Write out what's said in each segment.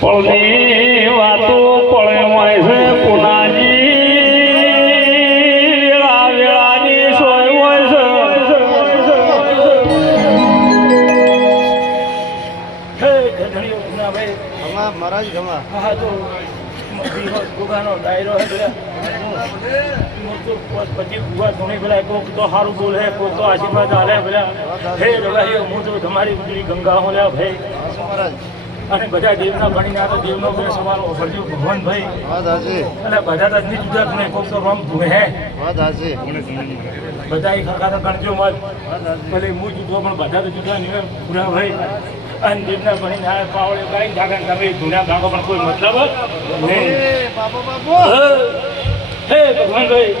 પળની વાતો પળે હોય છે પુનાજી વેળાની સોય હોય છે મહારાજ ગમા ગુગાનો ડાયરો પછી ગુગા ઘણી પેલા કોક તો સારું બોલે કોક તો આશીર્વાદ આલે પેલા હે રવાહી હું તો તમારી ઉજળી ગંગા હું લ્યા ભાઈ મહારાજ અને બધા દેવના ભણીને આ દેવનો બે સવાલ ભરજો ભગવાન ભાઈ વાત હાજી અને બધા તજની જુદા ગુણે કોક તો રમ ગુણે હે વાત હાજી બધા એક હકાતા ગણજો મત ભલે હું જુદો પણ બધા તો જુદા નહીં પૂરા ભાઈ અને દેવના ભણીને આ પાવડે ગાઈ જાગા તમે ગુના ગાગો પણ કોઈ મતલબ નહીં બાપો બાપો હે ભગવાન ભાઈ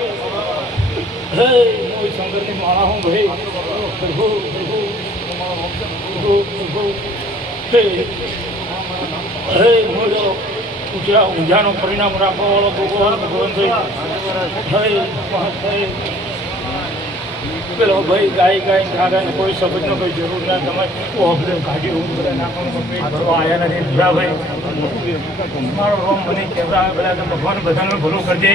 હે હું શંકરની માળા હું ભાઈ પ્રભુ પ્રભુ પ્રભુ પ્રભુ હે હે મોજો ઊંઝાનો પરિણામ રાખવા વાળો ભગવાન ભગવાનભાઈ હે પેલો ભાઈ ગાય ગાય ગાગાને કોઈ શબ્દનો કોઈ જરૂર ના તમારે ઓબલે કાઢી ઊંઘ બધા નાખવાનું પેટ ભરવા આવ્યા નથી ભૂરા ભાઈ મારો રોમ મને કહેવા બધા ભગવાન બધાનું ભલું કરજે.